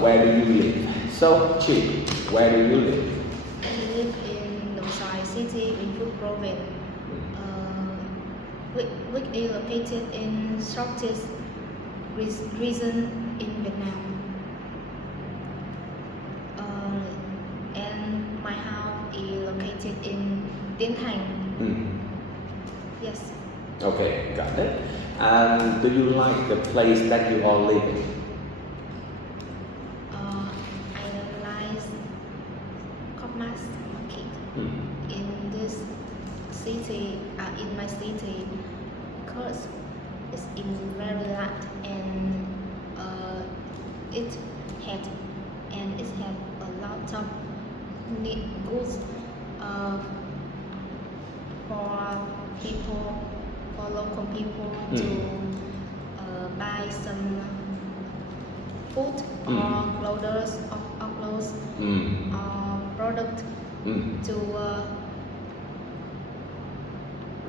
Where do you live? So, Chi, where do you live? I live in Đồng Xoài City in Phước Province, which is located in Southeast region in Vietnam. And my house is located in Tiến Thành. Yes. Okay, got it. And do you like the place that you are living? I like Commerce Market in this city, in my city, because it's in very large and it had a lot of need goods for people, for local people to buy some food or clothes or product to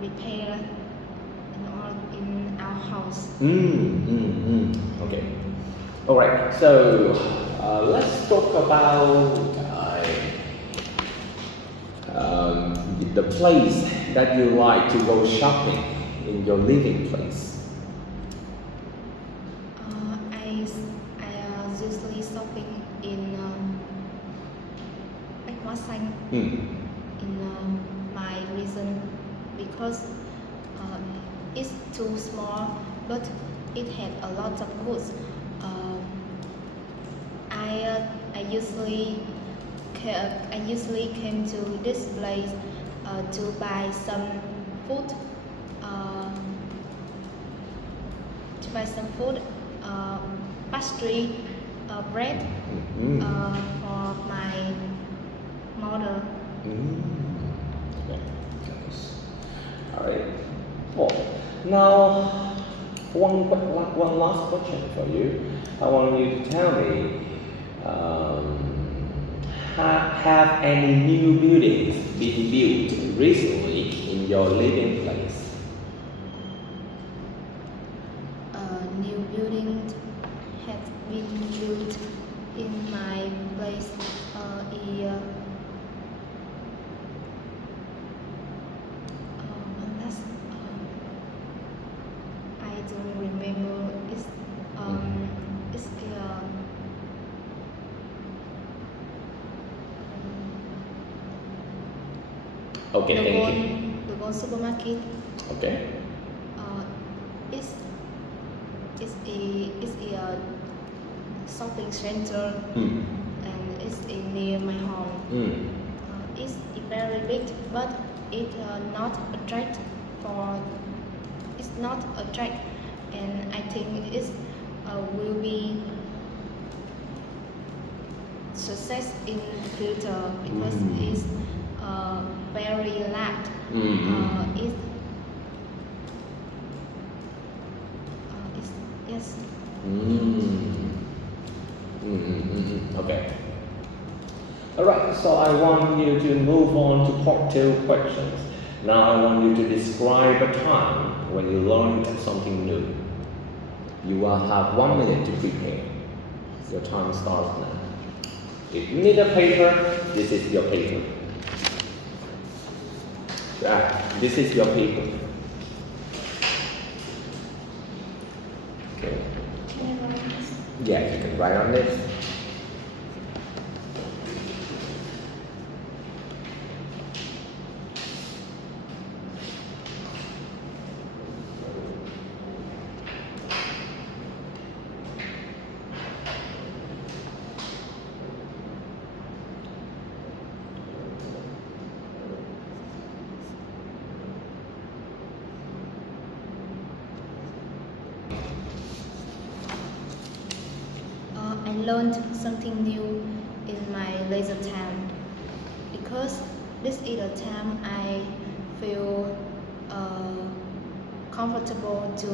repair in our house. Okay. All right. So let's talk about the place that you like to go shopping in your living place. I usually shopping in Bách Hóa Xanh in my region because it's too small, but it had a lot of goods. I usually came to this place to buy some food, pastry, bread for my mother. Okay. Nice. All right. Well, now one last question for you. I want you to tell me, have any new buildings been built recently in your living place? New building has been built in my place. I don't remember. It's Okay, thank you. The Gold Supermarket. Okay. It's a shopping center and it's near my home. It's very big, but it's not attract, and I think it will be success in future because it's very large. Yes. Okay. All right. So I want you to move on to part 2 questions. Now I want you to describe a time when you learned something new. You will have 1 minute to prepare. Your time starts now. If you need a paper, this is your paper. This is your paper. Okay. Yeah, you can write on this. I learned something new in my leisure time because this is a time I feel comfortable to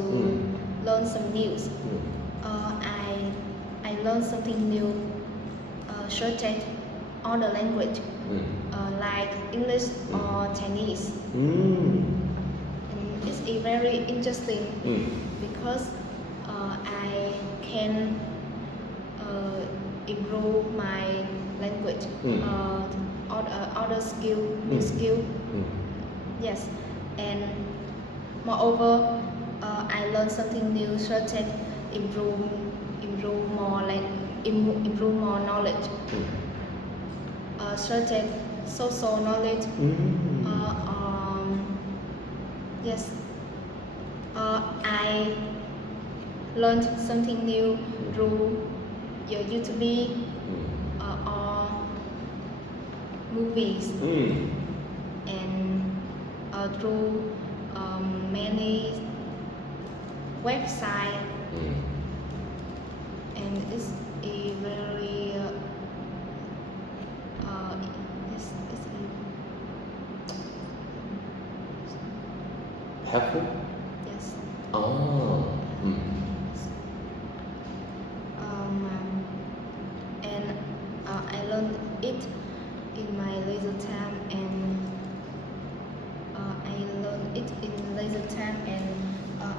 learn some news. I learned something new, such as other language like English or Chinese. And it's very interesting because I can improve my language, other skill, new skill. Yes, and moreover, I learned something new, such as improve more improve more knowledge, such as social knowledge. Yes, I learned something new through your YouTube or movies, and through many websites, and it's a very it's Helpful? yes. Oh. And I learned it in my leisure time, and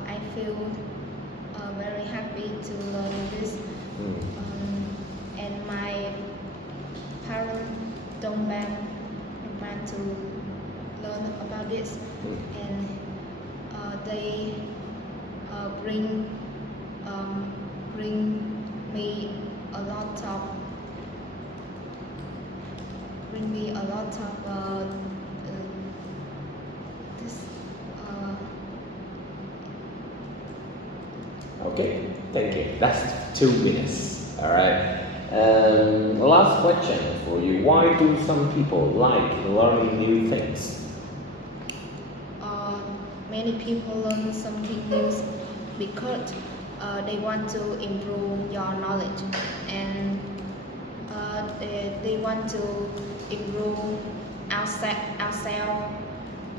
I feel very happy to learn this. And my parents don't ban to learn about this, and they bring me a lot of this. Okay, thank you. That's 2 minutes. All right. Last question for you. Why do some people like learning new things? Many people learn something new because they want to improve your knowledge, and they want to improve ourselves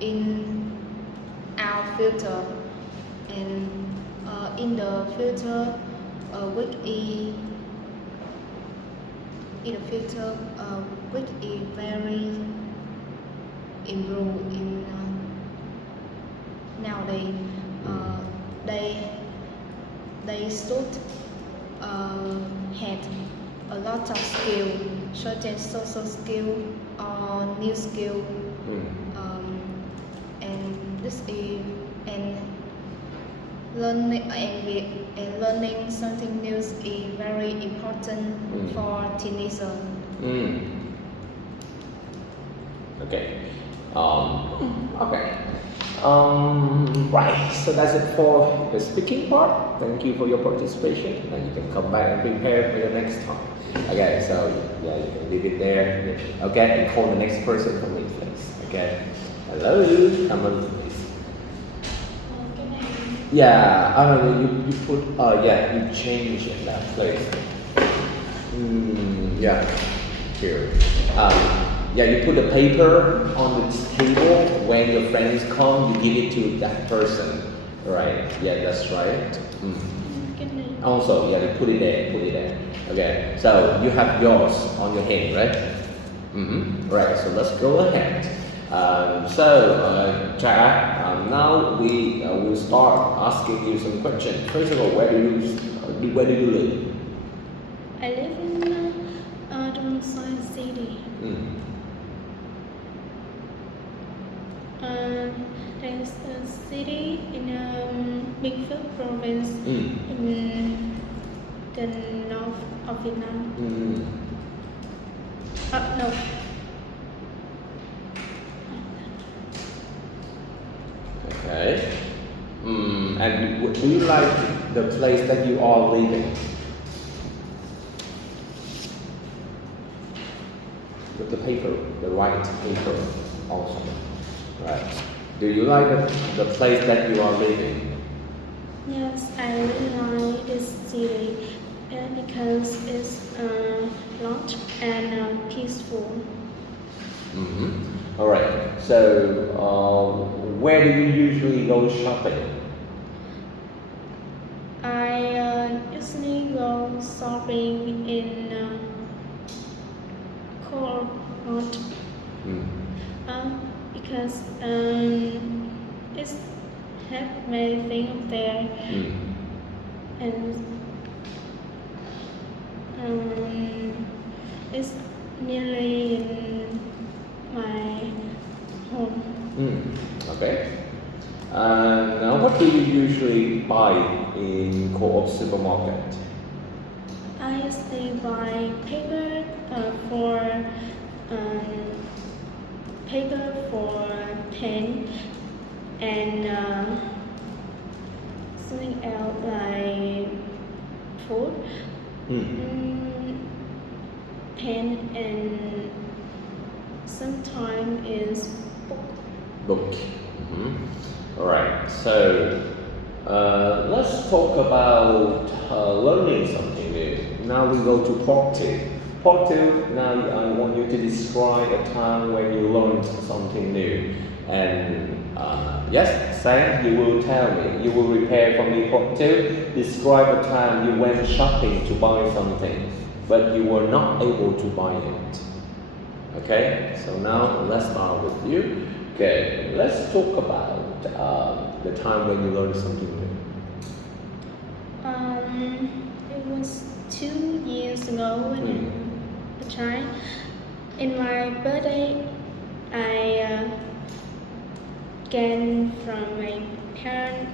in our future, and in the future, which is very improved in nowadays. They should have a lot of skill, such as social skill or new skill, and this is and learning something new is very important for teenagers. Okay. Okay. Right. So that's it for the speaking part. Thank you for your participation, and you can come back and prepare for the next time. Okay. So yeah, you can leave it there. Okay. And call the next person for me, please. Okay. Hello. Come on, please. Yeah. You put. Yeah. You change in that place. Yeah. Here. Yeah, you put the paper on the table. When your friends come, you give it to that person. Right. Yeah, that's right. Also, yeah, you put it there. Okay. So you have yours on your hand, right? Right. So let's go ahead. Cha, now we will start asking you some questions. First of all, where do you live? I live in Dongsan City. There's a city in Bigfoot province in the north of Vietnam. No. Okay. And do you like the place that you are living? With the paper, the white paper also. Right. Do you like the place that you are living? Yes, I really like this city because it's large and peaceful. All right. So, where do you usually go shopping? I usually go shopping in Court because it's have many things there, and nearly in my home. Okay. And now, what do you usually buy in Co-op supermarket? I usually buy paper for pen and something else like food, pen and sometimes is book. Book. Alright, so let's talk about learning something new. Now we go to part two. Part two, now I want you to describe a time when you learned something new. And yes, Sam, you will tell me, you will prepare for me part two. Describe a time you went shopping to buy something, but you were not able to buy it. Okay, so now let's start with you. Okay, let's talk about the time when you learned something new. It was 2 years ago when I tried. In my birthday, I gained from my parent.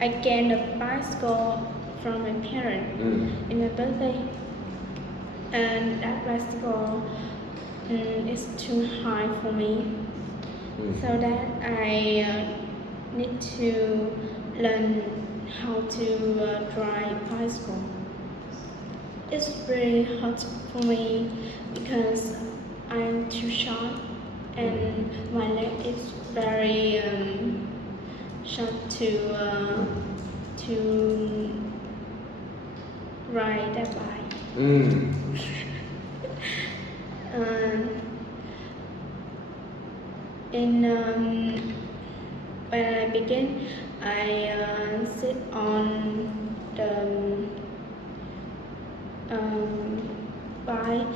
I gained a bicycle from my parent in my birthday, and that bicycle is too high for me, so that I need to learn how to drive bicycle. It's very hard for me because I'm too short and my leg is very short to ride that bike. When I begin, I sit on the bike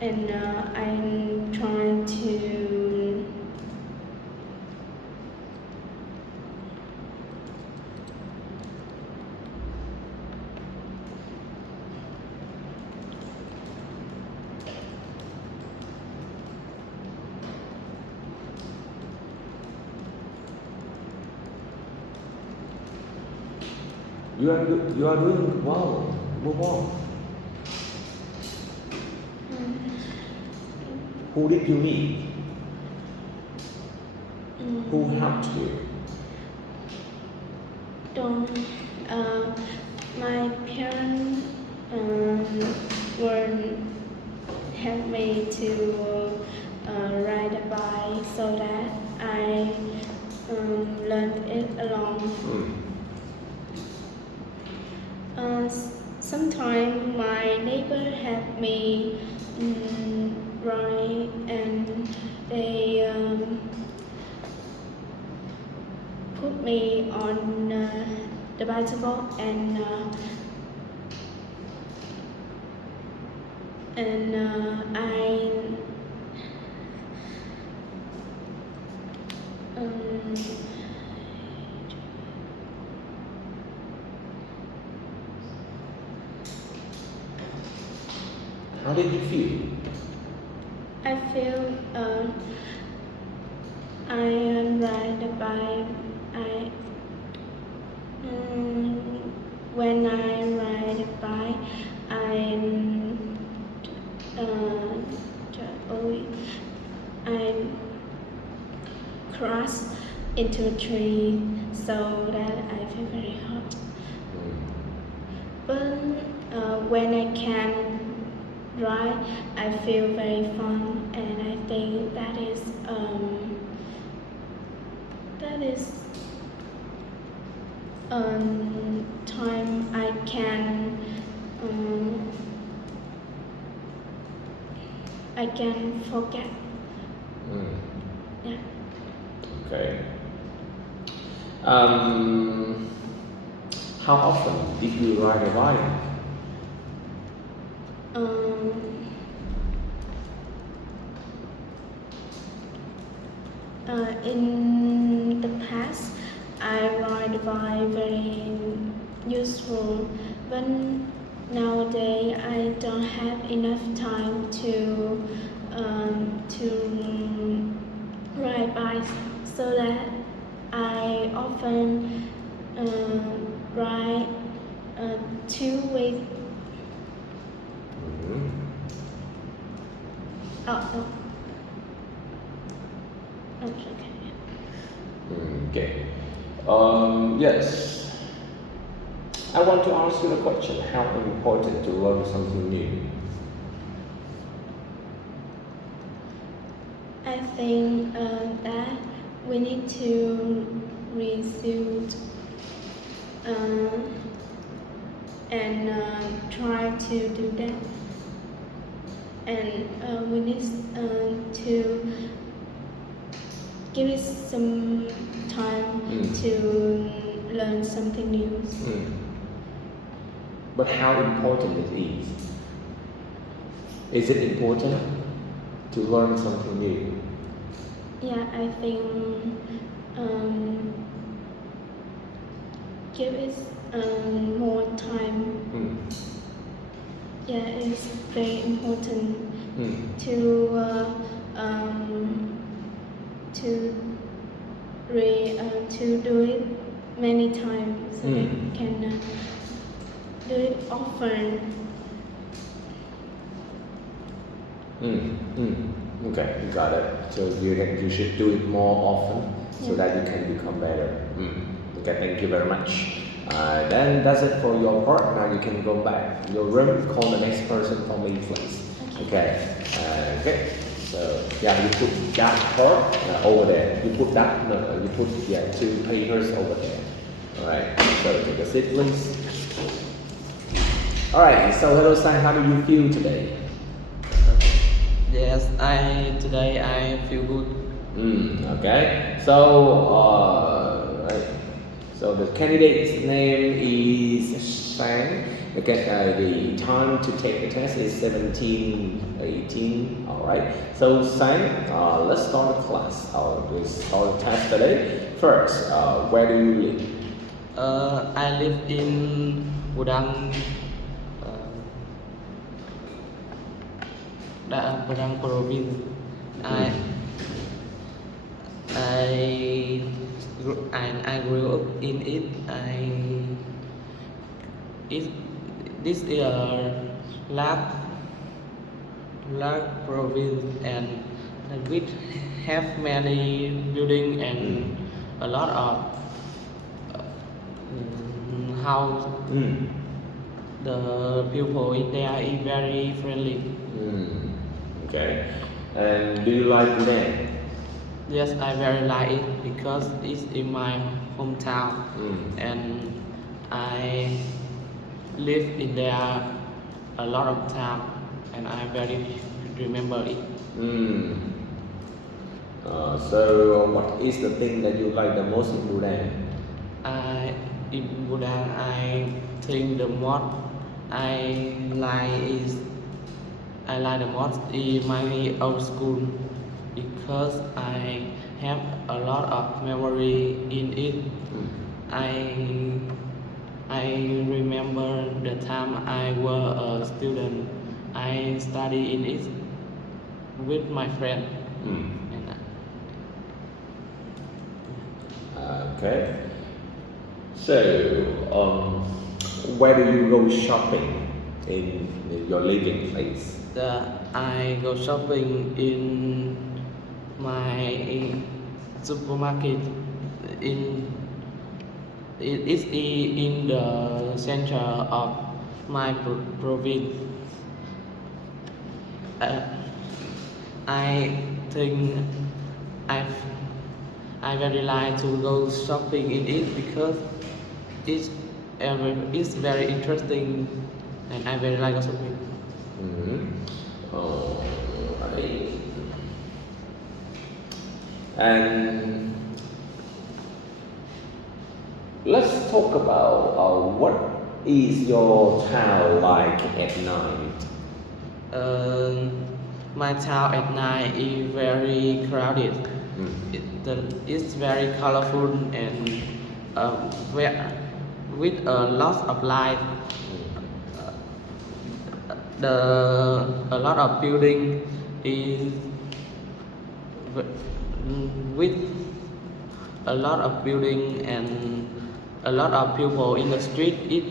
and I'm trying to You are doing well. Move on. Who did you meet? Who helped you? My parents would help me to ride a bike so that I learned it alone. Sometimes my neighbor helped me ride, and they put me on the bicycle and How did you feel? I feel I ride a bike. When I ride a bike, I cross into a tree, so that I feel very hot. But when I can ride, I feel very fun, and I think that is time I can forget. Yeah. Okay. How often did you ride a bike? In the past, I ride a bike very useful, but nowadays I don't have enough time to ride bike, so that I often ride two with Mhm. oh, okay. Okay. Yes. I want to ask you the question: how important to learn something new? I think that we need to resume uh, and try to do that, and we need to give it some time to learn something new. Mm. But how important it is? Is it important to learn something new? Yeah, I think give it more time. Mm. Yeah, it's very important Mm. to to do it many times, so that you can do it often. Okay, you got it. So you should do it more often so Yeah. that you can become better. Okay, thank you very much. Then that's it for your part. Now you can go back to your room. Call the next person for me, please. Okay. Okay. So yeah, you put that part over there. You put that. No, you put two papers over there. All right. So take a seat, please. All right. So hello, Sai. How do you feel today? Yes, today I feel good. Okay. So, right. So the candidate's name is Sang. Okay. The time to take the test is 17:18. All right. So Sang, let's start the class. We start the test today. First, where do you live? I live in Padang, Padang province. I grew up in it. It this is a large province, and which have many buildings and a lot of house. The people in there is very friendly. Okay. And do you like Penang? Yes, I very like it because it's in my hometown, and I live in there a lot of time, and I very remember it. So what is the thing that you like the most in Penang? In Budang, I think the most I like the most in my old school, because I have a lot of memory in it. I remember the time I was a student. I study in it with my friend. And Okay. So, where do you go shopping in your living place? I go shopping in my supermarket. It's in the center of my province. I think I I very like to go shopping in it because it's it's very interesting, and I very like shopping. Alright. And let's talk about what is your town like at night? My town at night is very crowded. It's very colorful and with a lot of light. a lot of building is with a lot of building and a lot of people in the street. It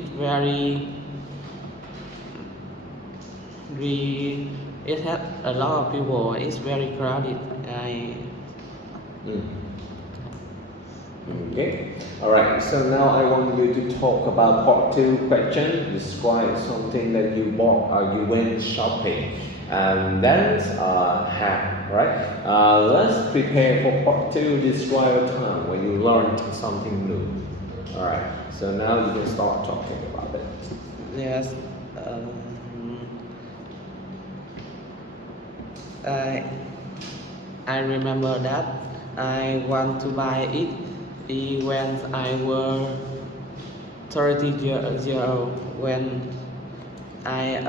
it has a lot of people. It's very crowded. Mm. Okay. All right. So now I want you to talk about part two question. Describe something that you bought or you went shopping, and that's have right. Let's prepare for part two. Describe a time when you learned something new. All right. So now you can start talking about it. Yes. I I remember that I want to buy it when I was 30 years old, when I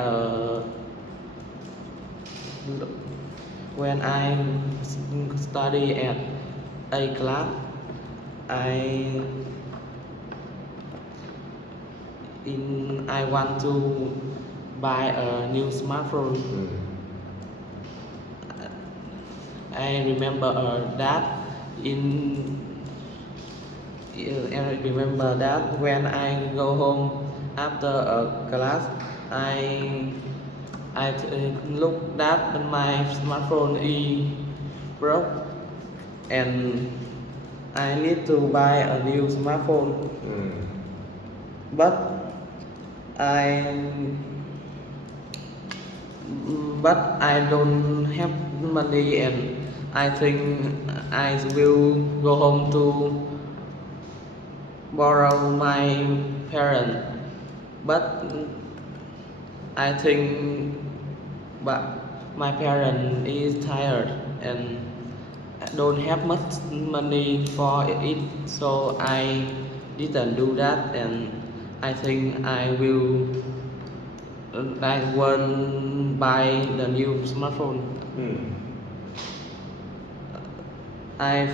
when I study at a class. I I want to buy a new smartphone. Mm. I remember that in I remember that when I go home after a class, look that my smartphone is broke and I need to buy a new smartphone. Mm. But I I don't have money, and I think I will go home to borrow my parents. But I think but my parent is tired and don't have much money for it, so I didn't do that, and I think I won't buy the new smartphone. Mm. I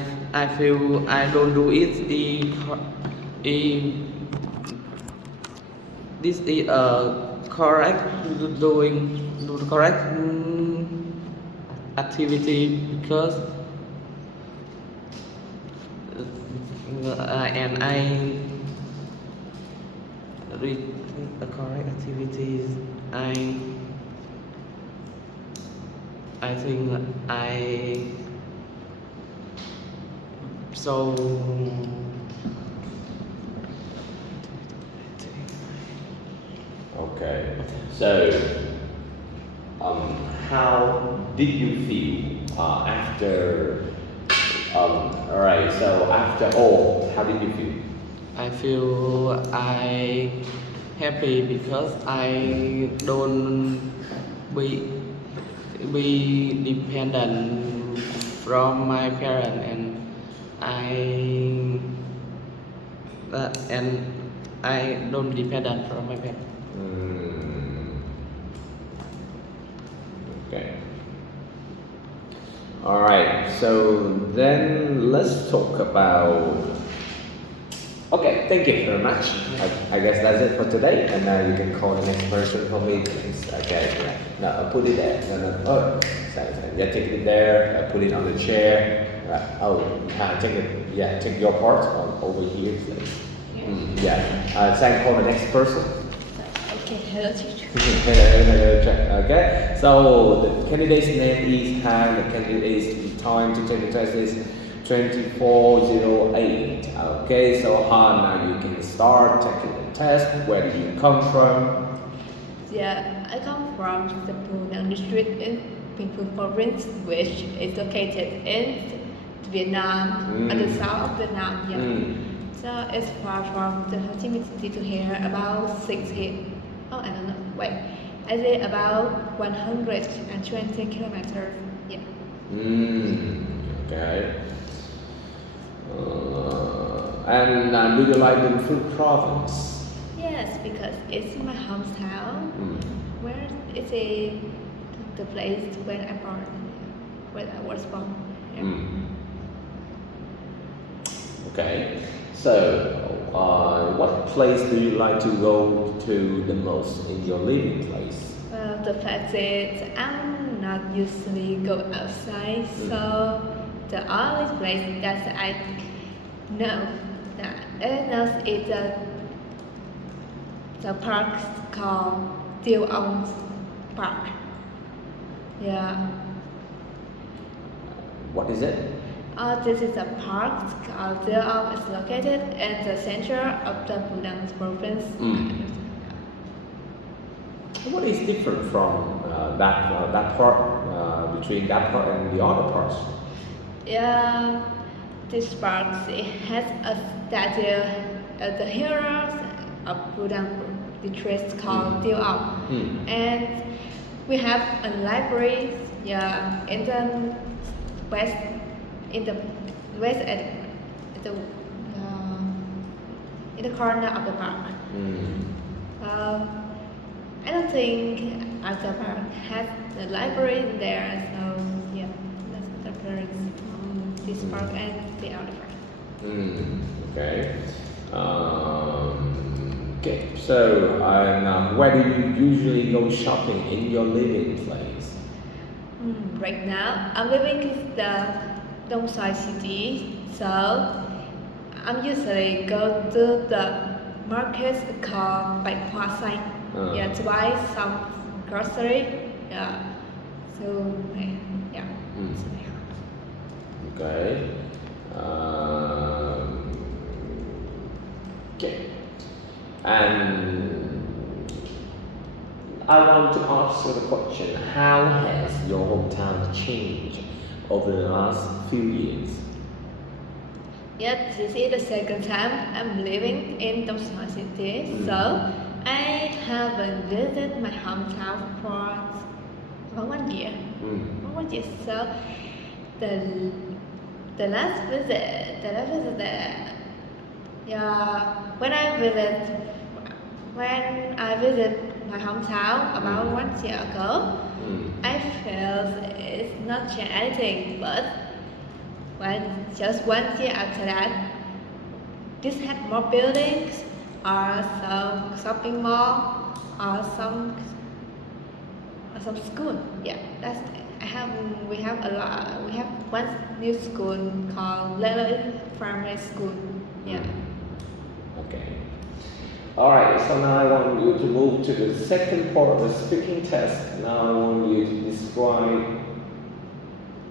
feel I don't do it. This is a correct do the correct activity because and I read the correct activities. I think I so Okay. So, how did you feel after? All right. So after all, how did you feel? I feel I happy because I don't be dependent from my parents, I and I don't dependent from my parents. Mm. Okay. All right. So then let's talk about. Okay. Thank you very much. I guess that's it for today, and now you can call the next person for me, please. Okay. Now put it there. No. Oh, sorry. Yeah, take it there. Put it on the chair. Take it. Yeah, take your part over here, please. Yeah. Call the next person. Okay, hello teacher. Okay, so the candidate's name is Han, the candidate's time to take the test is 24:08. Okay, so Han, now you can start taking the test. Where do you come from? Yeah, I come from the Punang district in Pingphu province, which is located in Vietnam, at the south of Vietnam. Yeah. So it's far from the Ho Chi Minh City to here, about 60. Oh, I don't know. Wait, I say about 120 kilometers. Yeah. Okay. And do you like the Phu province? Yes, because it's my hometown, where it's the place when I born, when I was born. Yeah. Okay. So, what place do you like to go to the most in your living place? Well, the fact is, I'm not usually go outside, so the only place that I know that I know is the park called Tiêu Ông Park. Yeah. What is it? This is a park called Tiêu Ông. It's located in the center of the Bhutan province. What is different from that part between that part and the other parts? Yeah, this park it has a statue of the heroes of Bhutan district called Tiêu Ông. And we have a library, yeah, in the west, at the in the corner of the park. I don't think the park has the library there, so yeah, that's the difference from this park and the other park. Okay. Okay. So, where do you usually go shopping in your living place? Right now, I'm living in the Dong Sai city, so I'm usually go to the market called Bạch Hoa Xanh, yeah, to buy some grocery, yeah. So yeah. Okay. Okay. And I want to ask you the question: how has your hometown changed over the last few years? Yes, this is the second time I'm living in Dong Sai city, so I haven't visited my hometown for about 1 year. So the last visit there, yeah, when I visit my hometown about 1 year ago, I felt it's not changed anything, but just 1 year after that, this had more buildings, or some shopping mall, or some school. Yeah, we have a lot. We have one new school called Lele Primary School. Yeah. Okay. All right. So now I want you to move to the second part of the speaking test. Now I want you to describe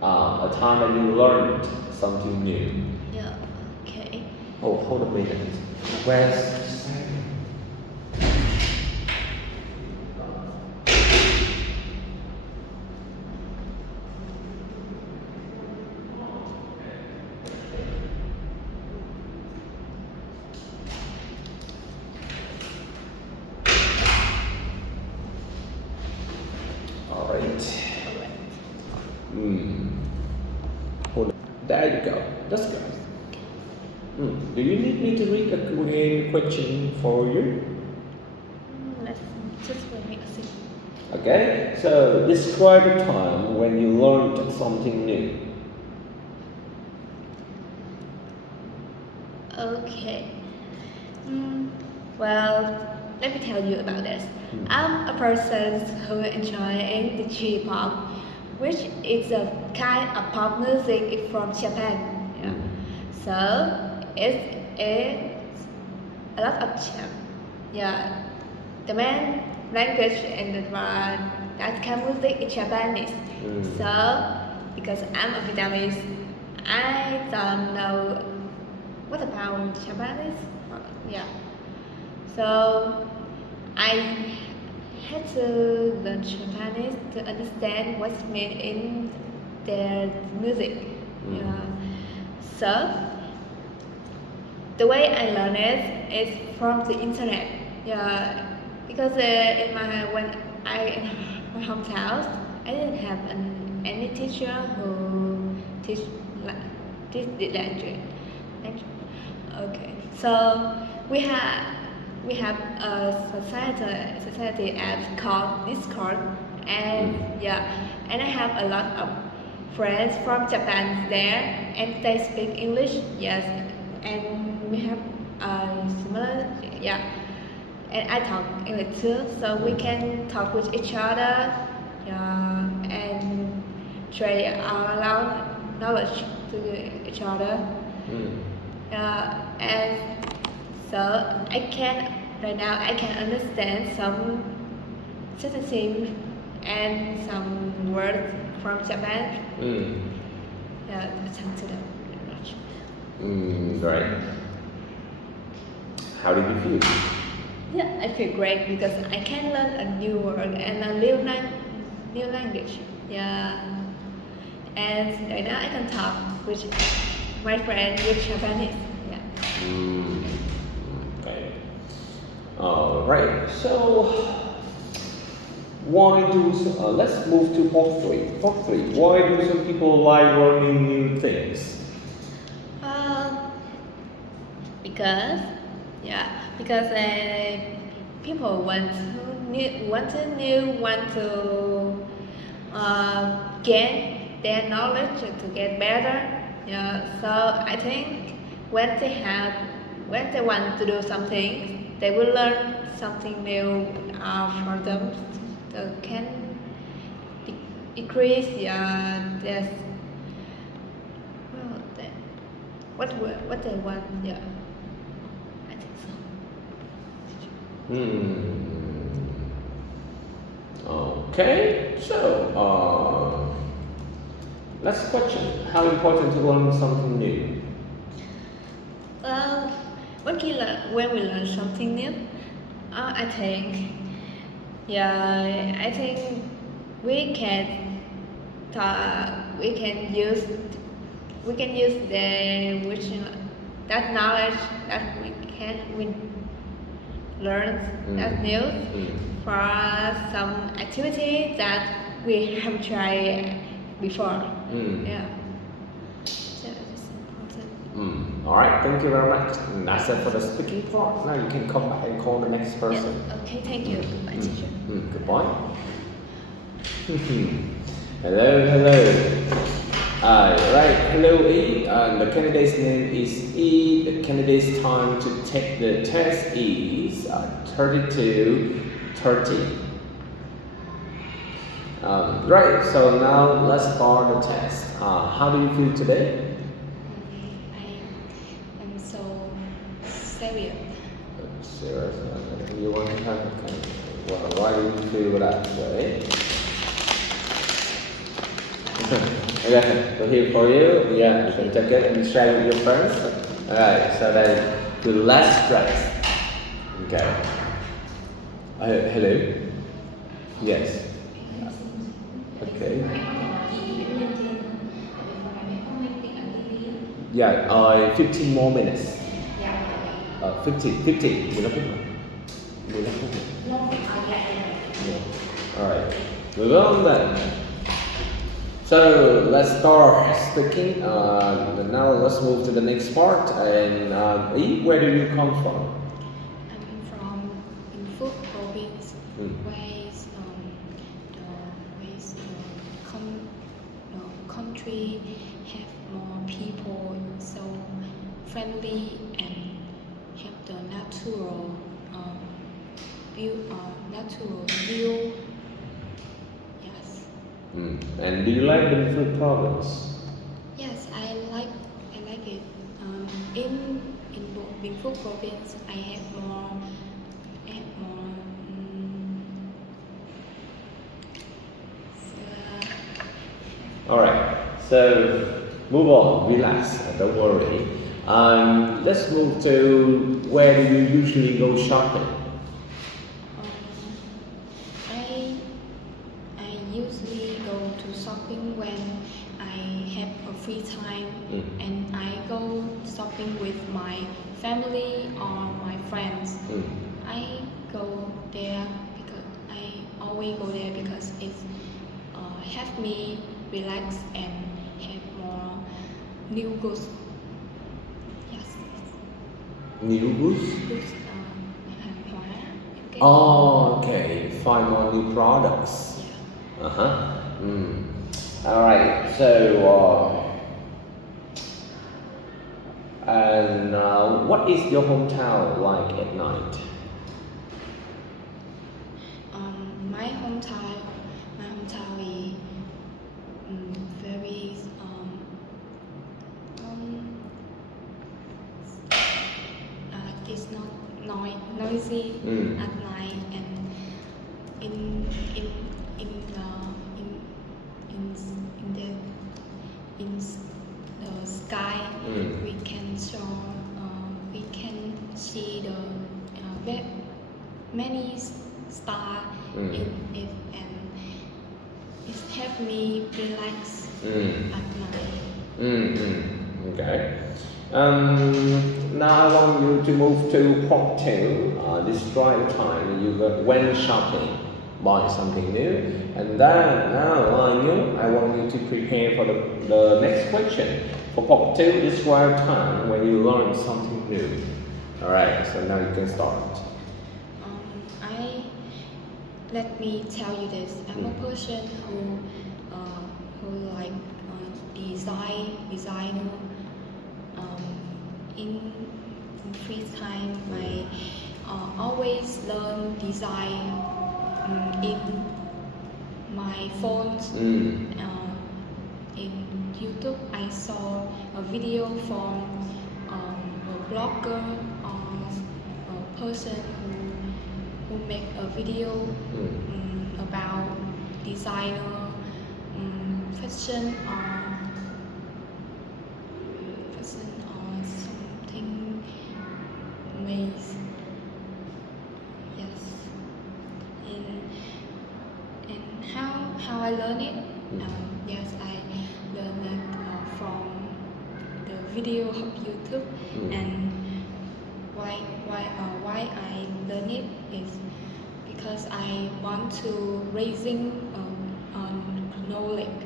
a time when you learned something new. Yeah. Okay. Oh, hold a minute. Where's all right. Hold on. There you go. That's good. Do you need me to read a question for you? Let's just wait a second. Okay. So describe a time when you learned something new. Okay. Well, let me tell you about this. I'm a person who enjoys the J-pop, which is a kind of pop music from Japan. Yeah. So it's a lot of yeah. The main language in that kind of music is Japanese. So because I'm a Vietnamese, I don't know what about Japanese. Yeah. So I had to learn Japanese to understand what's meant in their music. Yeah. So the way I learned it is from the internet. Yeah, because in my hometown, I didn't have any teacher who teach the language. Okay, so we have a society app called Discord, and yeah, and I have a lot of friends from Japan there, and they speak English. Yes, and we have similar, yeah, and I talk English too, so we can talk with each other, and share our knowledge to each other. And so right now I can understand some sentences and some words from Japan. Thanks to them very much. Great. How did you feel? Yeah, I feel great because I can learn a new word and a new language. Yeah, and right now I can talk with my friend with Japanese. Yeah. Okay. All right. So, let's move to part three. Part three. Why do some people like learning new things? Because people want to gain their knowledge to get better. Yeah, so I think when they want to do something, they will learn something new for them. So can increase their what they want. Yeah, I think so. Okay. So, last question. How important to learn something new? When we learn something new, I think we can use that knowledge that we learn that new for some activity that we have tried before. Yeah. So it's important. All right. Thank you very much. And that's it for the speaking part. Now you can come back and call the next person. Yeah. Okay. Thank you. Goodbye, teacher. Goodbye. Hello. Right. Hello, E. The candidate's name is E. The candidate's time to take the test is 32:30. Right. So now let's start the test. How do you feel today? I'm so serious. Serious. You want to have why do you feel that way? Okay, we're here for you. Yeah, you can take it and share with your friends. Alright, so then the last stress. Okay. Hello? Yes. Okay. Yeah, 15 more minutes. 15, 15 phút nữa. 15 phút nữa. Yeah. Alright. Move on then. So let's start speaking. Now let's move to the next part. And where do you come from? I'm from Vĩnh province, the country have more people, so friendly and have the natural view. Yes. And do you like the food province? Yes, I like it. In Vĩnh Phúc province, I have more. All right. So move on. Relax. Don't worry. Let's move to where do you usually go shopping? I usually go to shopping when I have a free time, and I go shopping with my family or my friends. I go there because I always go there because it helps me relax and have more new goods. Yes. New goods? Hàng hóa. Oh, okay. Find more new products. Yeah. All right. So, and what is your hometown like at night? my hometown is very it's not noisy at night, and in in in the in in the in the sky we can we can see the many stars in it, and it helps me relax at night. Okay. Now I want you to move to part 2. Describe the time you went shopping, buy something new, and then now I want you to prepare for the next question. For part 2, describe time when you learned something new. Alright, so now you can start. Let me tell you this. I'm a person who like designer. In free time, I always learn design in my phones. In YouTube, I saw a video from a blogger or a person who make a video about designer, fashion or something amazing. Yes. And how I learn it? Yes, I learned it from the video of YouTube. And why I learn it is because I want to raising knowledge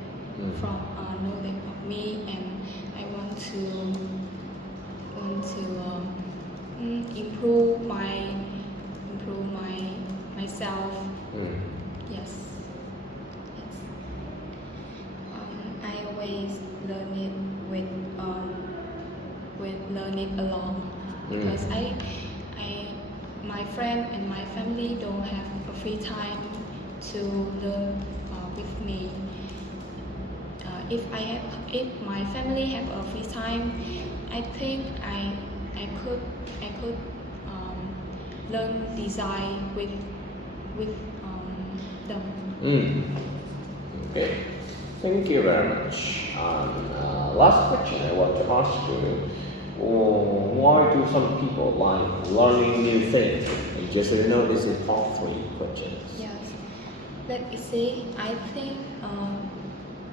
from knowledge of me, and I want to improve myself. Yes. I always learn it with learn it alone, because my friend and my family don't have a free time to learn with me. If my family have a free time, I think I could learn design with them. Okay, thank you very much. Last question I want to ask you. Why do some people like learning new things? Just so you know, this is part 3 questions. Yes. Let me see. I think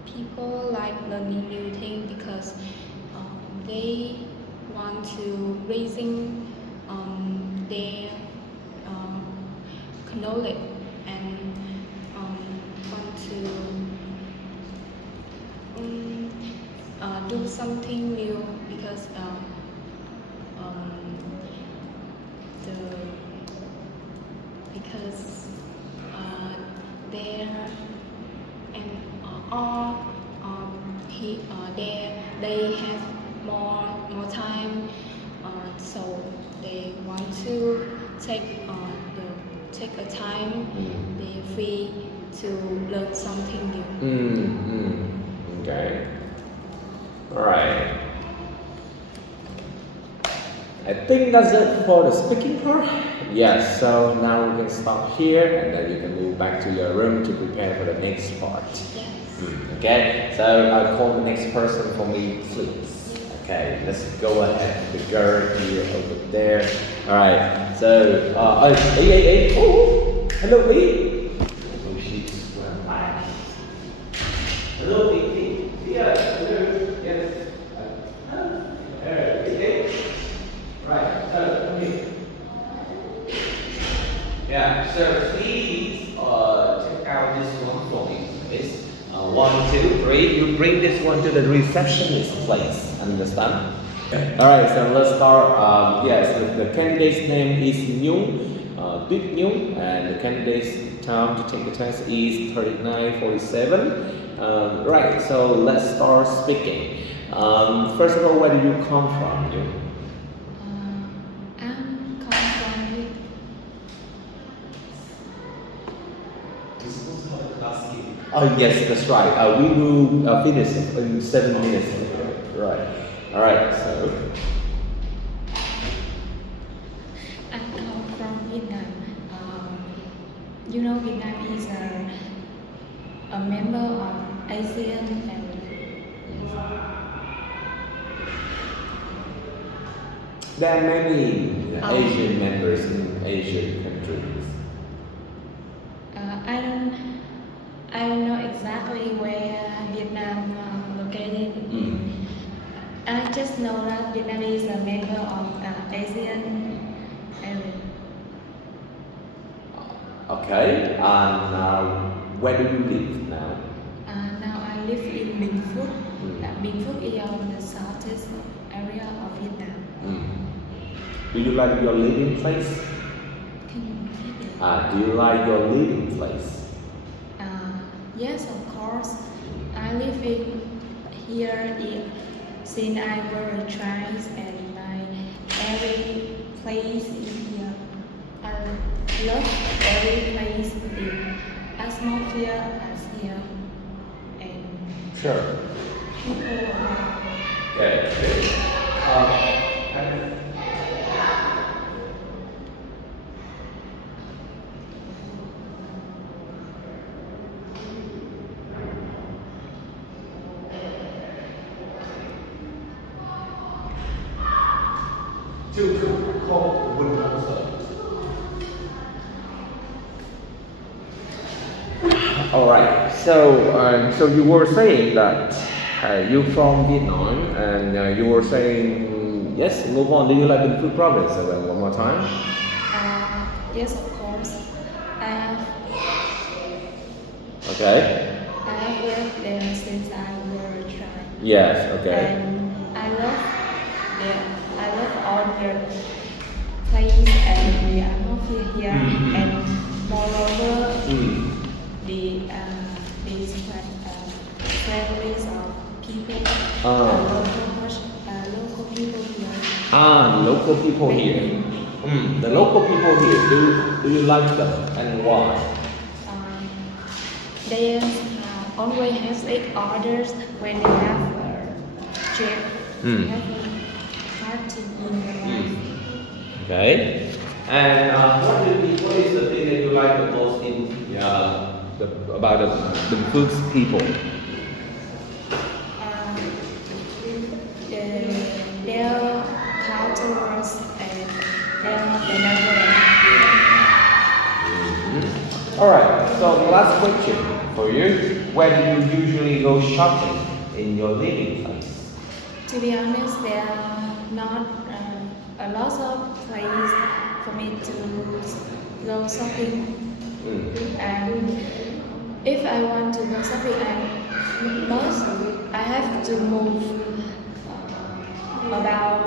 people like learning new things because they want to raising their knowledge, and want to do something new, because there and all they have more time, so they want to take a time they're free to learn something new. Okay. All right. I think that's it for the speaking part. Yes, so now we can stop here, and then you can move back to your room to prepare for the next part. Yes. Okay, so I'll call the next person for me, please. Okay, let's go ahead. The girl here over there. All right, so, hey, oh, hello, E. Oh, she's back. Hello, E. Yeah, hello, yes. Okay. Right, so come here. Yeah, so please check out this one for me. It's 1, 2, 3. You bring this one to the receptionist place. Understand? Okay. All right, so let's start. Yes, the candidate's name is Nhung, Tuyết Nhung, and the candidate's time to take the test is 39:47. Right, so let's start speaking. First of all, where do you come from, Nhung? I'm come from ask you. Oh yes, that's right. We will finish in 7 minutes. Right. All right. So. I come from Vietnam. You know, Vietnam is a member of ASEAN and There are many Asian members in Asian countries. I don't know exactly where Vietnam located. I just know that Vietnam is a member of ASEAN and Okay. And where do you live now? now I live in Bình Phước. Bình Phước is on the southeast area of Vietnam. Do you like your living place? Can you repeat it? Do you like your living place? Yes, of course. I live in here since I was a child and my every place in here. I love every place in atmosphere as here and Sure. people. Okay. All right. So you were saying that you're from Vietnam, and you were saying yes. Move on. Do you like the food province? One more time. Yes, of course. I have Okay. lived there since I was a child. Yes. Okay. And I love all the place and the atmosphere here and moreover these families of people local people here. Local people here. The local people here. Do you like them, and why? They always have eight orders when they have a trip, have a party in their life. Okay. And what is the thing that you like the most in about the food people? Their cultures and their benevolence. All right. So the last question for you: where do you usually go shopping in your living place? To be honest, there are not a lot of places for me to go shopping. And if I want to go shopping, I have to move about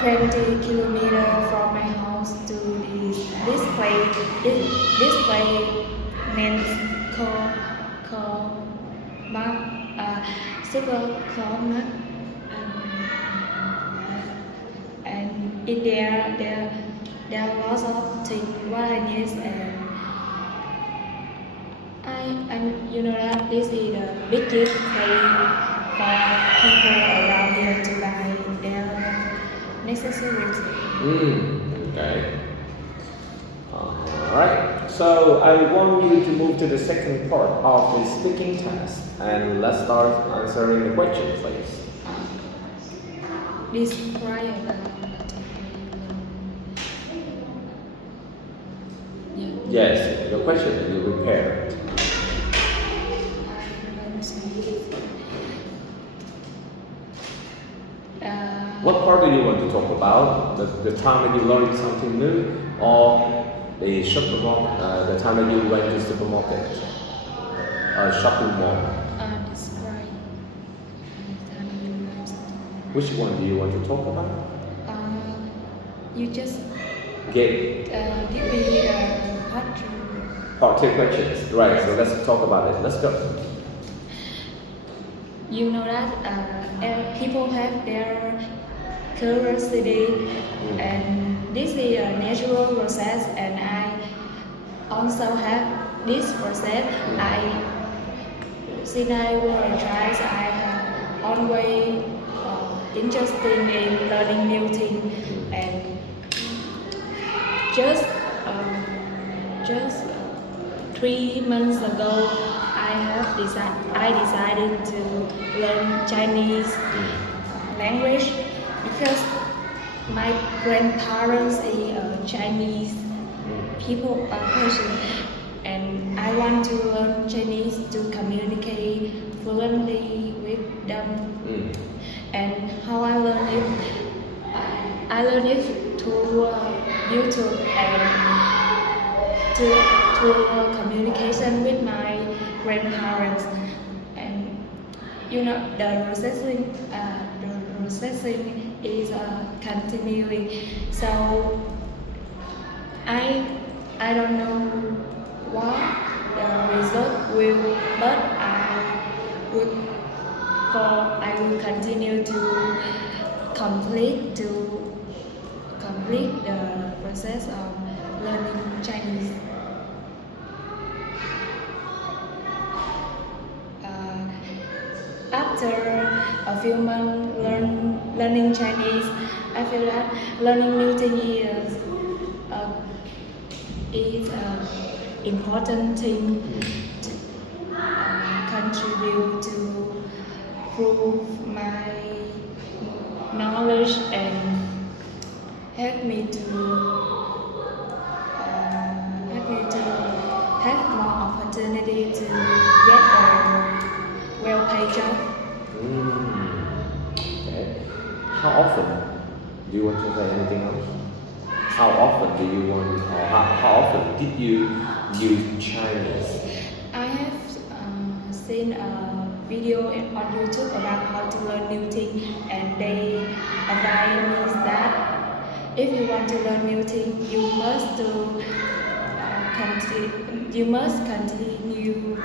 20 kilometers from my house to this place. This place means super cold and in there are lots of things what I need and you know that this is the biggest place for people around here to buy their necessities. Okay. Alright. So I want you to move to the second part of the speaking test, and let's start answering the question, please. Describe about Yes, the question that you prepared. What part do you want to talk about? The time that you learned something new, or the supermarket? The time that you went to supermarket, shopping mall. Describe the time you learned something. Which one do you want to talk about? You just Get give me part two questions. Right. So let's talk about it. Let's go. You know that people have their curiosity, and this is a natural process, and I also have this process. Since I was a child, I have always interested in learning new things, and just just 3 months ago, I decided to learn Chinese language because my grandparents are Chinese people person, and I want to learn Chinese to communicate fluently with them. And how I learn it? I learned it through YouTube and through communication with my grandparents. And you know the processing is continuing. So I don't know what the result will, but I will continue to complete the process of learning Chinese. After a few months learning Chinese, I feel that learning new things is an important thing to contribute to prove my knowledge and help me to have more opportunity to get a well-paid job. Okay. How often do you want to say anything else? How often do you want, or how often did you use Chinese? I have seen a video on YouTube about how to learn new things, and they advise me that if you want to learn new things, you must continue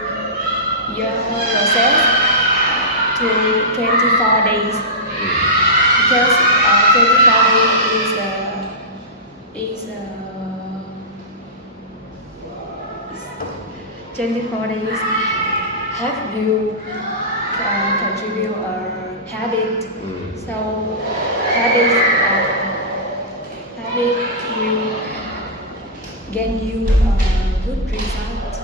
your process to 24 days, because 24 days is 24 days help you contribute a habit. So habit will gain you a good result.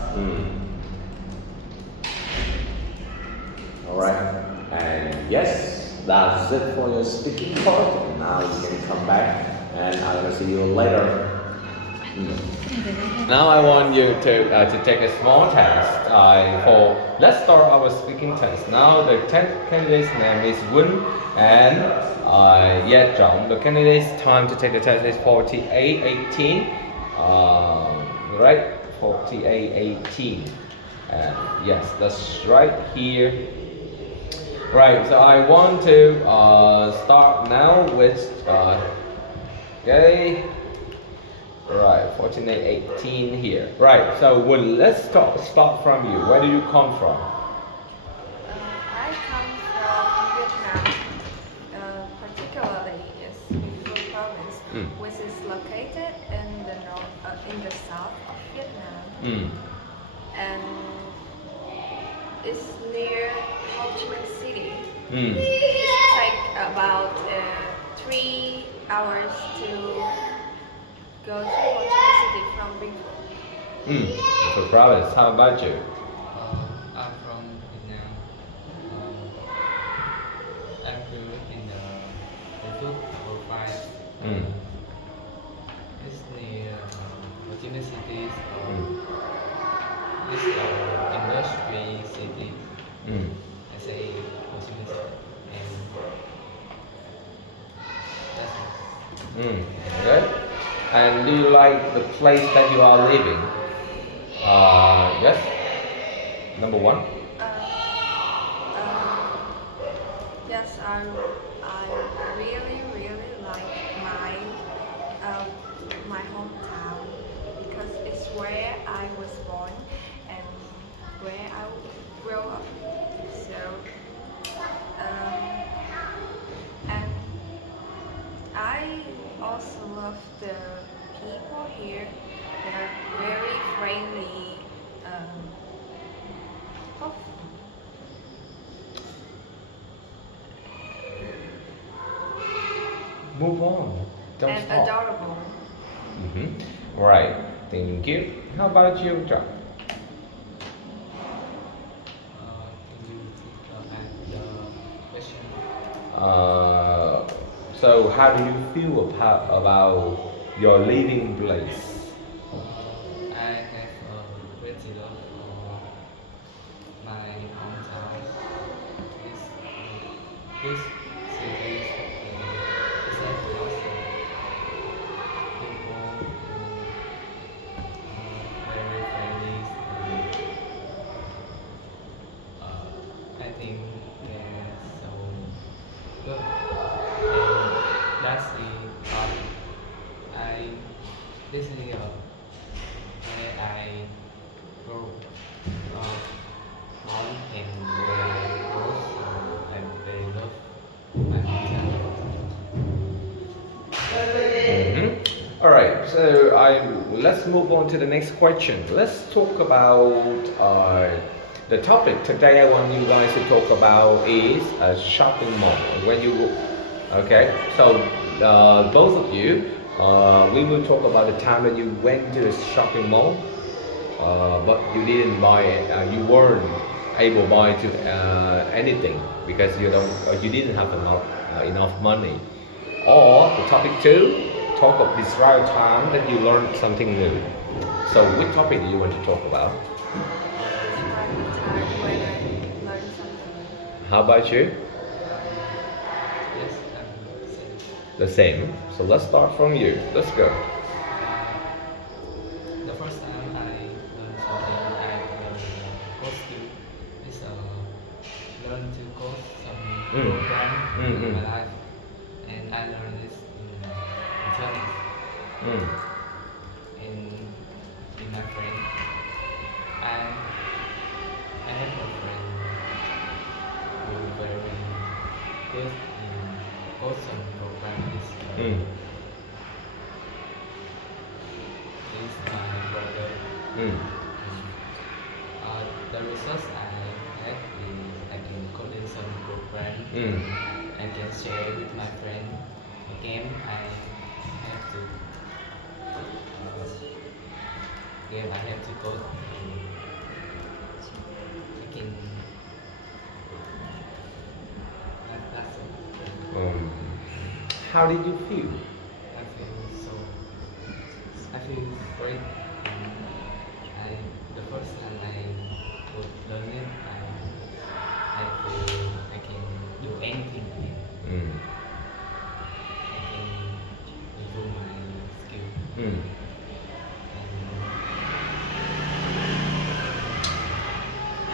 All right. And yes, that's it for your speaking part. Now you can come back, and I'm gonna see you later. Now I want you to take a small test. Let's start our speaking test. Now the candidate's name is Wun and Ye Zhang. The candidate's time to take the test is 48:18. Right, 48:18. Yes, that's right here. Right. So I want to start now with okay. Right, 48:18 here. Right, so let's start from you. Where do you come from? I come from Vietnam, particularly is Huy province, which is located in the south of Vietnam, and it's near Ho Chi Minh City. It takes about 3 hours to go to Ho Chi Minh City from Binh. For province. How about you? I'm from Vietnam. I grew up in the Phu province. It's near Ho Chi Minh City. It's industry city. I say Ho Chi Minh City. And that's it. Good. And do you like the place that you are living? Yes. Number one. Yes, I really like my hometown because it's where I was born and where I grew up. So and I also love the people here. They're very friendly move on. Don't and stop. adorable. Right. Thank you. How about you, John? Can you ask the question? So how do you feel about your living place? I have a great love for my hometown. This city is a lot of people who are very friendly. I think they're so good. And that's the I this is where I grew up on and where I grew so I very love my hometown. All right. So let's move on to the next question. Let's talk about the topic today. I want you guys to talk about is a shopping mall. When you okay, so both of you, we will talk about the time that you went to the shopping mall, but you didn't buy it. You weren't able to buy anything because you didn't have enough money. Or the topic two, talk of describe time that you learned something new. So which topic do you want to talk about? Describe the time when I learned something new. How about you? Yes, The same. So let's start from you. Let's go. the first time I learned something, I learned code skill. Is learn to code some program in my life, and I learned this in internet Mm. in my friend. I have a friend who very good in code some program. Mm. Is my brother. Mm. The resource I have is I can code in some program. Mm. I can share with my friend. Again, I have to code. I can. That's it. How did you feel? I feel so. I feel great. I the first time I would learn it, I feel I can do anything. Mm. I can improve my skill. Mm.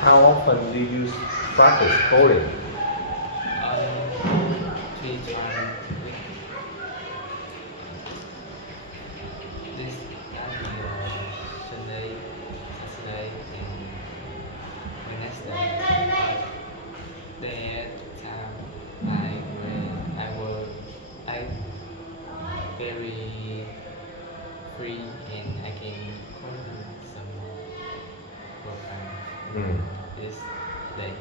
How often do you practice coding? And 3 times a week. This can be Sunday, Saturday, and Wednesday. That time I very free and I can code some program Mm. this day.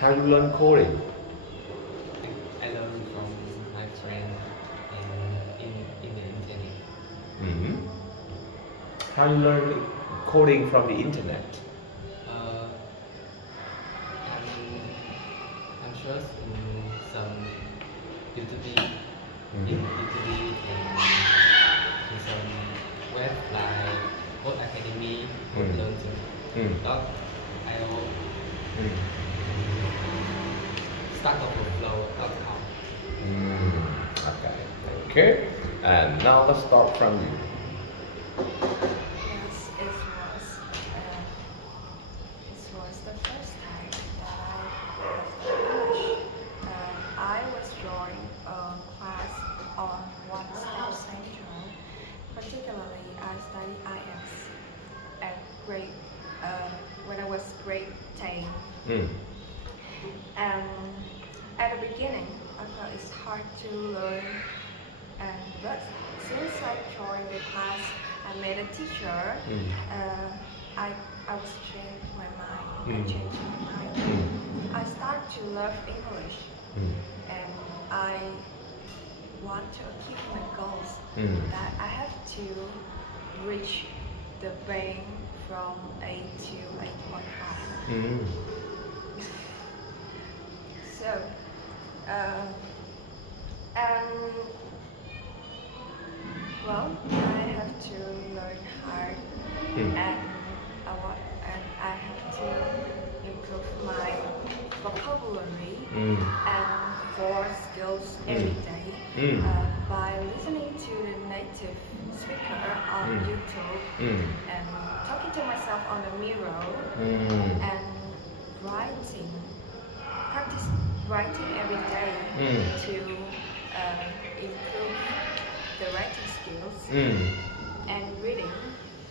How you learn coding? I learned from my friend in the internet. Mm-hmm. How you learn coding from the internet? I'm sure in some YouTube, Mhm. in YouTube and in some web like Code Academy, Code Mm. Learning, Mm. .io, Mm. StackOverflow.com. Okay. Okay. And now let's start from you. Yes, it was the first time that I left English. I was joining a class on One Step Central. Particularly, I studied IS at when I was grade 10. Mm. And at the beginning, I felt it's hard to learn. But since I joined the class, I met a teacher. Mm. I was changed my mind. I Mm. changed my mind. Mm. I started to love English. and I want to achieve my goals. That I have to reach the rank from 8 to 8.5. So, and well, I have to learn hard, and I have to improve my vocabulary and core skills every day by listening to the native speaker on YouTube and talking to myself on the mirror and writing, practice writing every day to improve the writing skills and reading.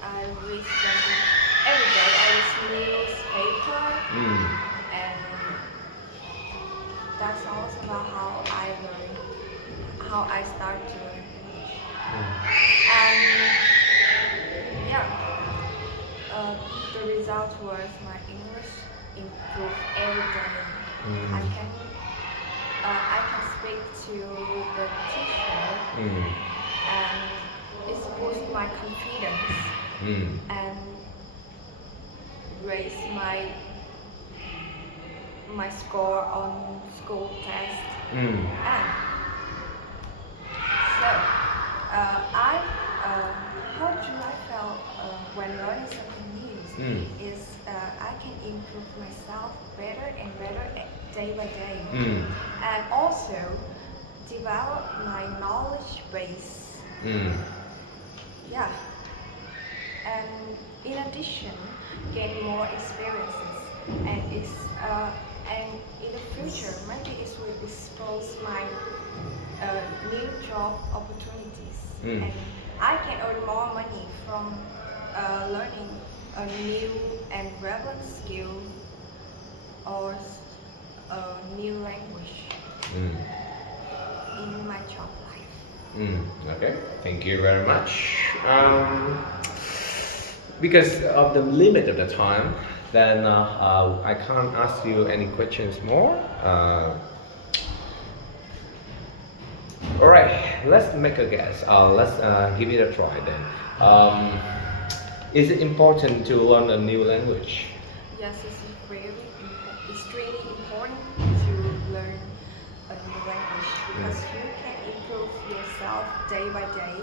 I read something every day. I read newspaper and that's also about how I start to learn English. And yeah, the result was my English improved every day. I can speak to the teacher and it boosts my confidence and raise my score on school test. And so how do I feel when learning something new is I can improve myself better and better day by day and also develop my knowledge base. Yeah, and in addition gain more experiences and in the future maybe it will expose my new job opportunities and I can earn more money from learning a new and relevant skill or a new language in my job life. Okay, thank you very much. Because of the limit of the time, then I can't ask you any questions more. All right, let's make a guess. Let's give it a try then. Is it important to learn a new language? Yes, it's really important to learn a new language because you can improve yourself day by day.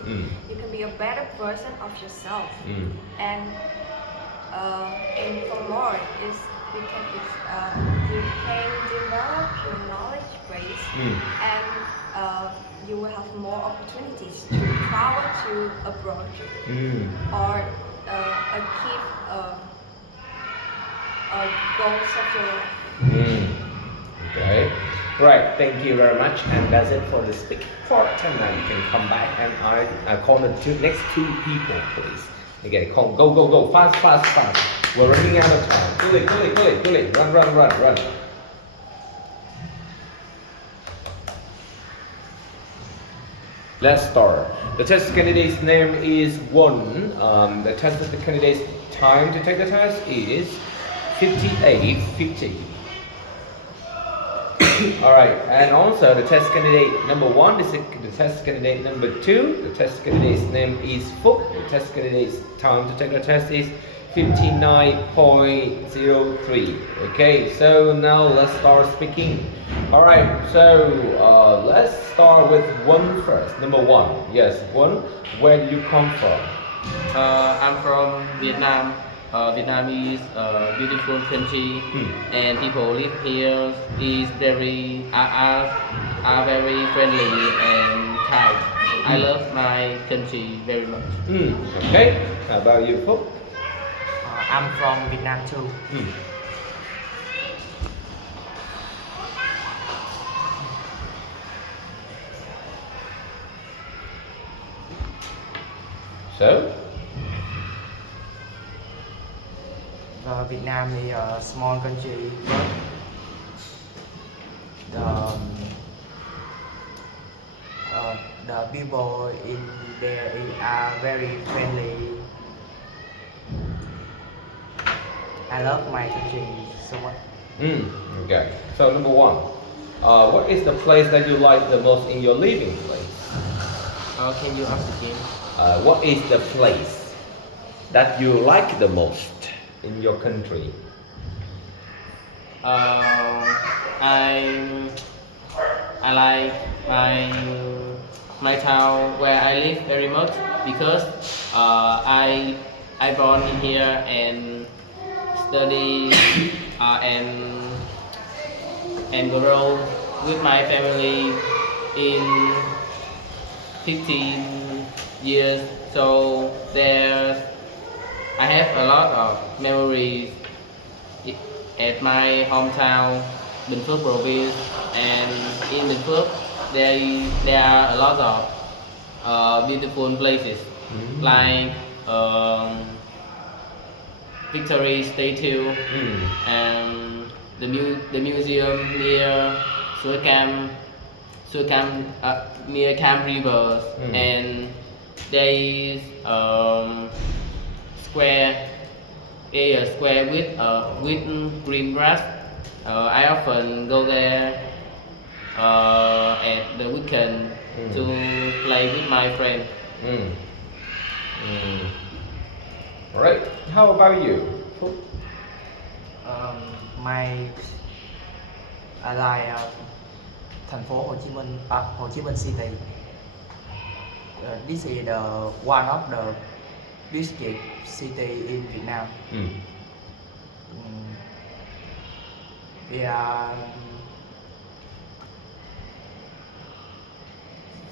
You can be a better version of yourself. And for more, you can develop your knowledge base and you will have more opportunities to travel to abroad or achieve goals of your life. Okay. Right, thank you very much. And that's it for the speak for time. Now you can come back and I call the next two people, please. Okay, go, fast. We're running out of time. Quickly, run. Let's start. The test candidate's name is Won. The test of the candidate's time to take the test is 58:50. Alright, and also the test candidate number 1 is the test candidate number 2. The test candidate's name is Phúc. The test candidate's time to take the test is 59.03. Okay, so now let's start speaking. Alright, so let's start with Won first. Number 1. Yes, Won, where do you come from? I'm from Vietnam. Vietnam is a beautiful country, and people live here is are very friendly and kind. I love my country very much. Okay, how about you, Phúc? I'm from Vietnam too. So? Vietnam is a small country, but the people in there are very friendly. I love my country so much. Okay, so number 1. What is the place that you like the most in your living place? Can you ask again? What is the place that you like the most in your country? I like my town where I live very much because I born in here and study and grow with my family in 15 years. So there I have a lot of memories at my hometown, Bình Phước province, and in Bình Phước there are a lot of beautiful places like Victory Statue and the museum near Suakam near Cam River, and there is square square with green grass. I often go there at the weekend to play with my friend. Alright, how about you? I like thành phố Hồ Chí Minh, Hồ Chí Minh City. This is the one of the biggest city in Vietnam. We are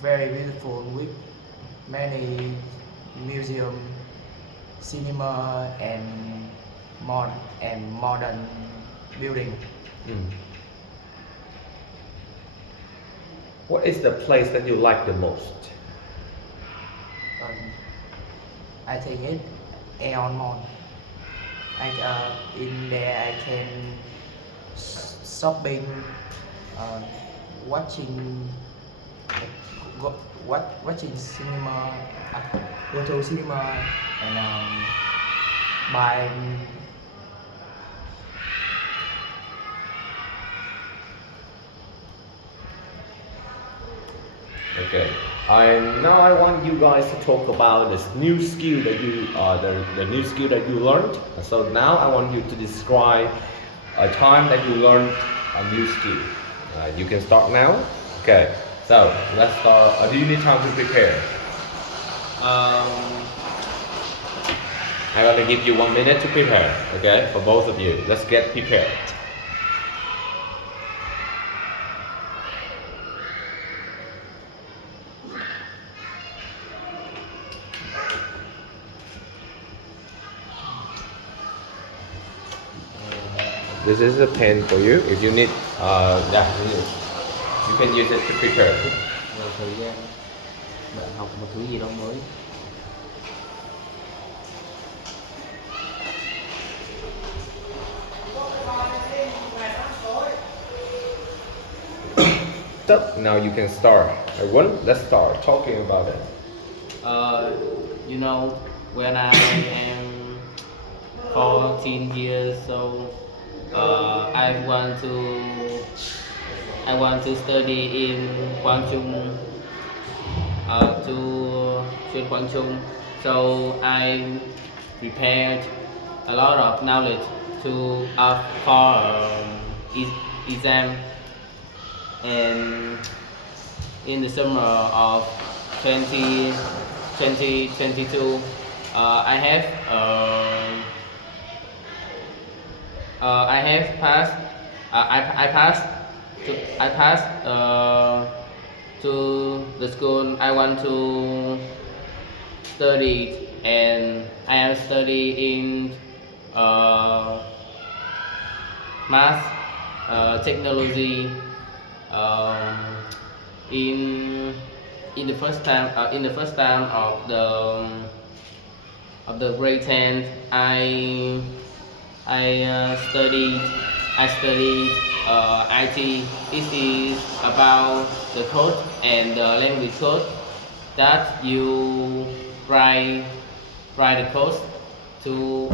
very beautiful with many museum, cinema, and modern building. What is the place that you like the most? I think it's Aeon Mall. In there I can shopping, watching watching cinema, go to cinema, and buy. Okay. Now I want you guys to talk about this new skill that you the new skill that you learned. So now I want you to describe a time that you learned a new skill. You can start now. Okay. So let's start. Do you need time to prepare? I'm gonna give you 1 minute to prepare. Okay, for both of you. Let's get prepared. This is a pen for you. If you need, you can use it to prepare. Rồi thời gian bạn học một thứ gì đó mới. So now you can start. Everyone, let's start talking about it. You know, when I am 14 years old, I want to study in Quang to Quang Trung. So I prepared a lot of knowledge to for exam. And in the summer of 2022, I passed. I passed to the school I want to study, and I am studying math, technology. In the first time of the grade 10, I studied IT. This is about the code and the language code that you write the code to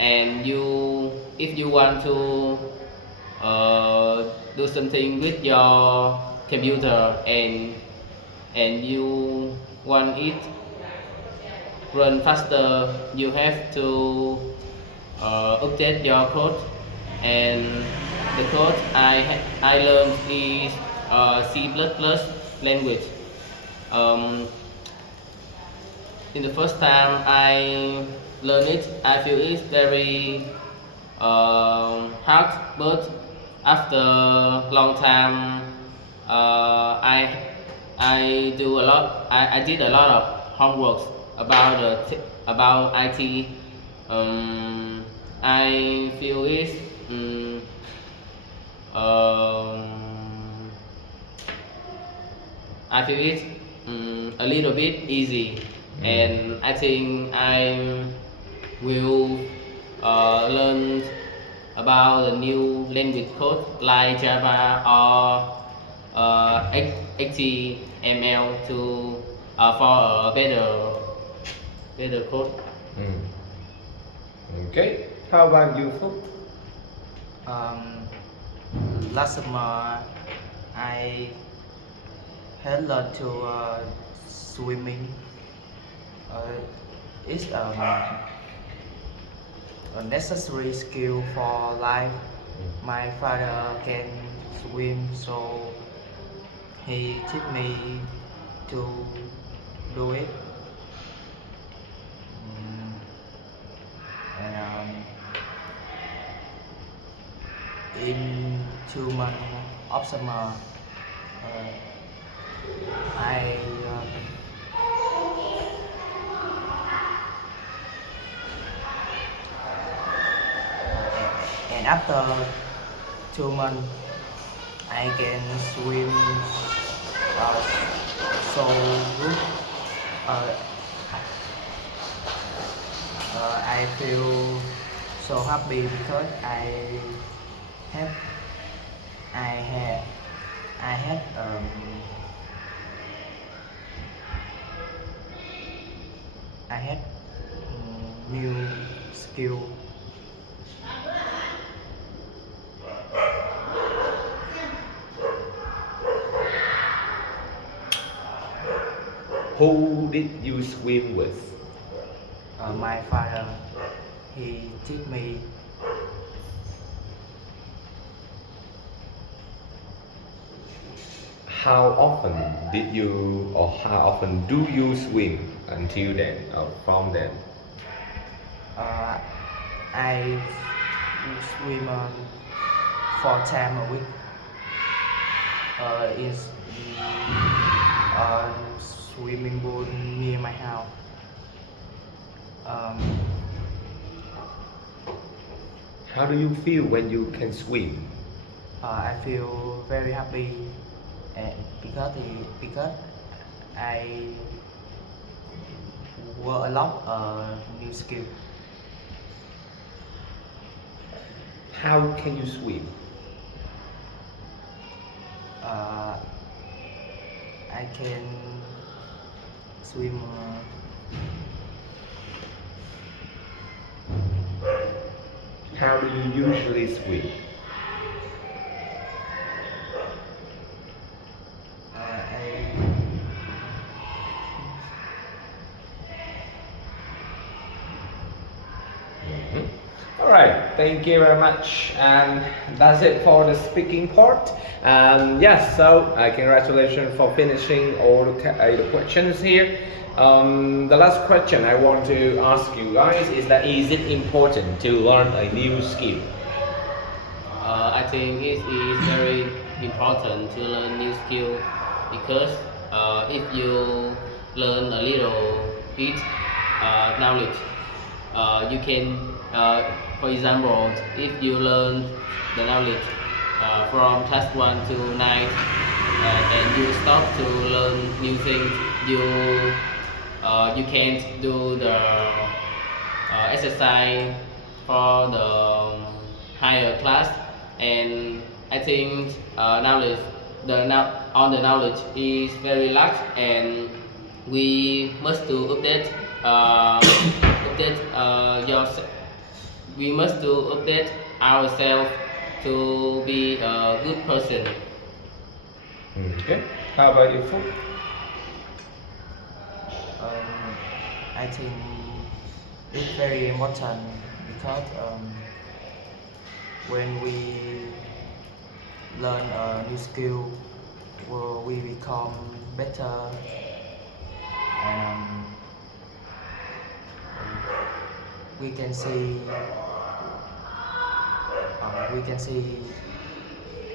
and you if you want to do something with your computer and you want it run faster, you have to update your code. And the code I learned is C++ language. In the first time I learned it, I feel it's very hard, but after long time, I do a lot. I did a lot of homework about about IT. I feel it's um, I feel it's a little bit easy, and I think I will learn about the new language code like Java or HTML to for a better code. Okay. How about you, Phúc? Last summer, I had learned to swimming. It's a necessary skill for life. My father can swim, so he taught me to do it. And in 2 months of summer, I and after 2 months, I can swim so good. I feel so happy because have I had I had I had new skill. Who did you swim with? My father, he taught me. How often did you, or how often do you swim until then, or from then? I swim 4 times a week. Is swimming pool near my house. How do you feel when you can swim? I feel very happy because I work a lot new skill. How can you swim? I can swim. How do you usually swim? All right, thank you very much, and that's it for the speaking part. Yes, so congratulations for finishing all the questions here. The last question I want to ask you guys is that is it important to learn a new skill? I think it is very important to learn new skill because if you learn a little bit knowledge, you can, for example, if you learn the knowledge from class 1 to 9 and you stop to learn new things, you can't do the exercise for the higher class. And I think knowledge, on the knowledge is very large, and we must to update we must to update ourselves to be a good person. Okay. How about you, Phúc? I think it's very important because when we learn a new skill, we become better and we can see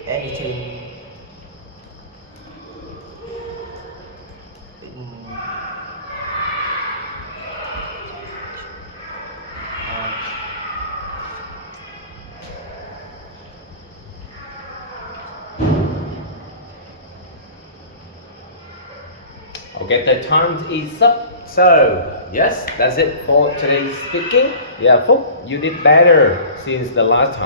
anything in, Okay, the time is up. So, yes, that's it for today's speaking. Yeah, Phúc, you did better since the last time.